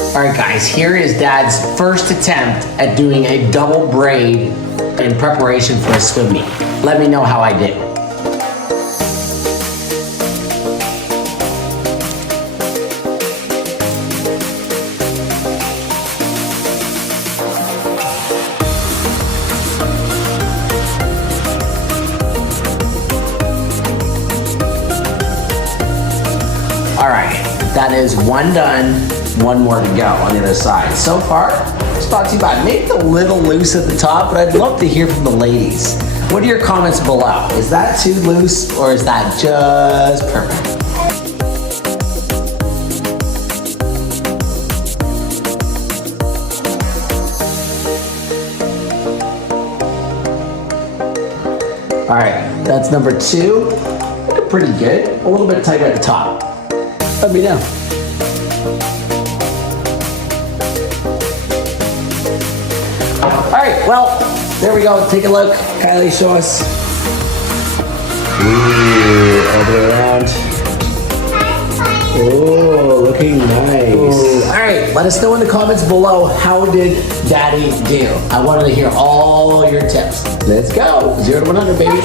All right, guys, here is Dad's first attempt at doing a double braid in preparation for a swim meet. Let me know how I did. All right, that is one done, one more to go on the other side. So far, it's not too bad. Maybe a little loose at the top, but I'd love to hear from the ladies. What are your comments below? Is that too loose or is that just perfect? All right, that's number 2. Looking pretty good. A little bit tighter at the top. Let me know. All right, well, there we go. Take a look. Kylie, show us. Ooh, all the way around. Oh, looking nice. Ooh. All right, let us know in the comments below, how did Daddy do? I wanted to hear all your tips. Let's go. 0 to 100, baby.